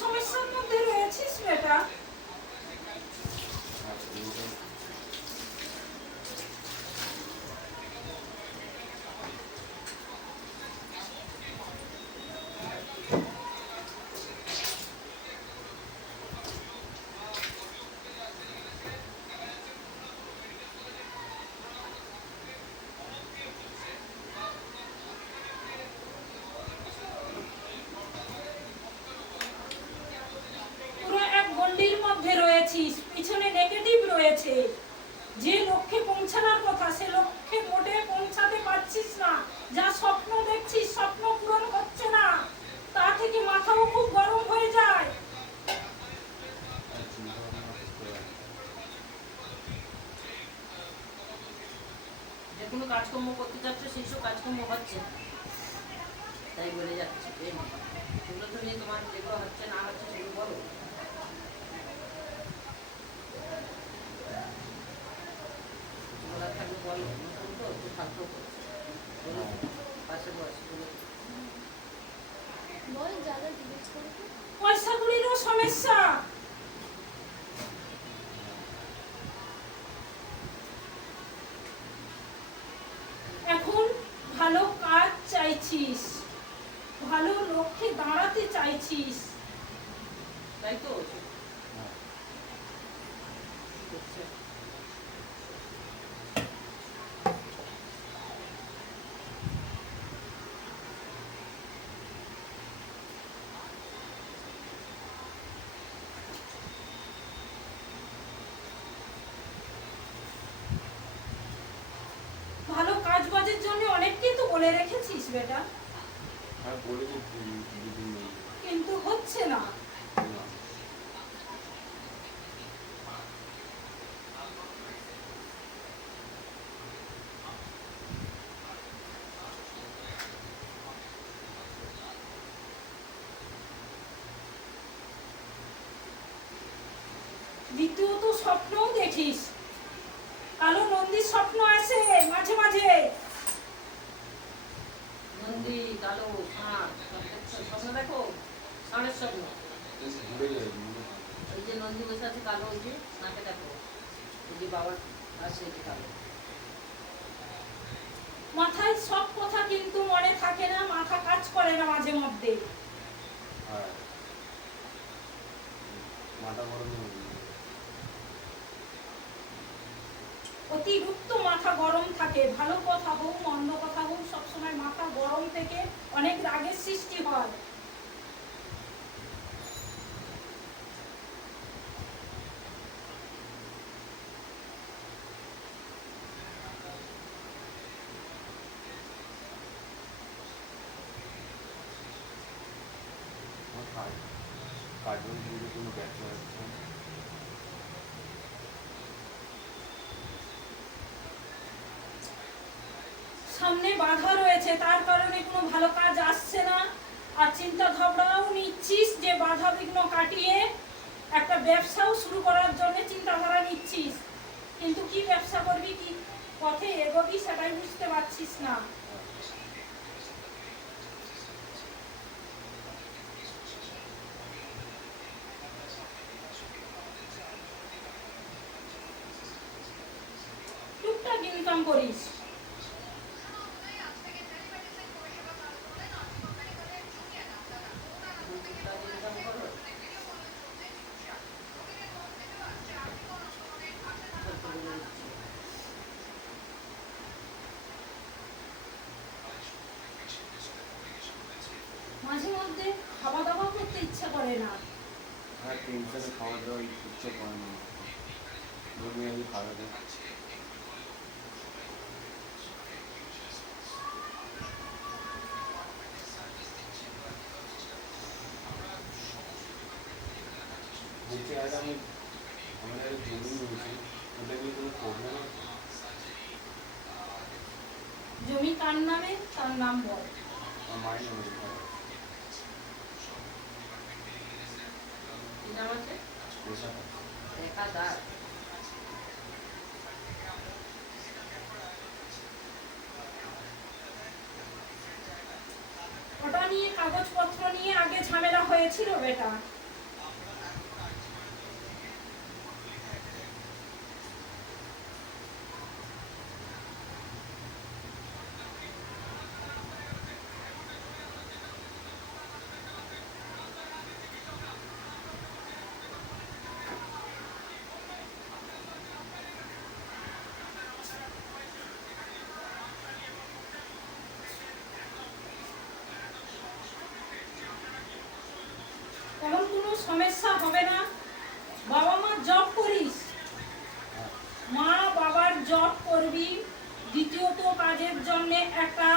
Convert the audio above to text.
সমস্যার মধ্যে রয়েছিস বেটা। পুরো এক গণ্ডির মধ্যে রয়েছিস, পিছনে নেগেটিভ রয়েছে। যে লক্ষ্যে পৌঁছানোর কথা সে লক্ষ্যে মোটে পৌঁছাতে পারছিস না। যা স্বপ্ন দেখছিস স্বপ্ন পূরণ হচ্ছে না, তা থেকে মাথাও খুব গরম হয়ে যায়। যে কোনো কাজকর্ম করতে যাচ্ছে সেই সব কাজকর্ম হচ্ছে না, তাই বলে যাচ্ছে। সেগুলো তো নিয়ে তোমার যেগুলো হচ্ছে না হচ্ছে সেগুলো বলো। বলার থাকলে বলো, নতুন তো একটু থাকতেও করছে বলো, পাশে বয়স বলো। পয়সাগুলিরও সমস্যা। এখন ভালো কাজ চাইছিস, ভালো লক্ষ্যে দাঁড়াতে চাইছিস, তাই তো করছে। ভালো কাজ বাজের জন্য অনেককেই তো বলে রেখেছিস বেটা, কিন্তু হচ্ছে না। দ্বিতীয়ত স্বপ্নও দেখিস, কালো নন্দীর স্বপ্ন আসে মাঝে মাঝে। নন্দী কালো ষাঁড় স্বপ্ন দেখো, ষাঁড়ের স্বপ্ন। ওই যে নন্দী বসে আছে কালো, ওই যে নাকে দেখো, ওই যে বাবার আসে যে কালো। মাথায় সব কথা কিন্তু মনে থাকে না, মাথা কাজ করে না মাঝে মধ্যে। অতিরিক্ত মাথা গরম থাকে, ভালো কথা হোক মন্দ কথা হোক সবসময় মাথা গরম থেকে অনেক রাগের সৃষ্টি হয়। সামনে বাধা রয়েছে, তার কারণে কোনো ভালো কাজ আসছে না। আর চিন্তা ভাবনাও নিচ্ছিস যে বাধা বিঘ্ন কাটিয়ে একটা ব্যবসাও শুরু করার জন্য চিন্তাধারা নিচ্ছিস, কিন্তু কি ব্যবসা করবি, কি পথে এগোবি সেটাই বুঝতে পারছিস না। টুকটাক ইনকাম করিস, মাঝে মধ্যে খাওয়া দাওয়া করতে ইচ্ছা করে না। খাওয়া দাওয়া ইচ্ছে করে না, খাওয়া দাওয়া বলছি। আজ আমি আমাদের জমি রয়েছে, ওটা নিয়ে কোনো প্রবলেম আছে? জমি কার নামে, তার নাম বল। আমার মায়ের নামে লেখা আছে। কি নাম আছে? রেখা রেখা দাস। ওটা নিয়ে কাগজপত্র নিয়ে আগে ঝামেলা হয়েছিল বেটা, সমস্যা হবে না। বাবা মা জব করিস, মা বাবার জব করবি। দ্বিতীয়ত কাজের জন্য একটা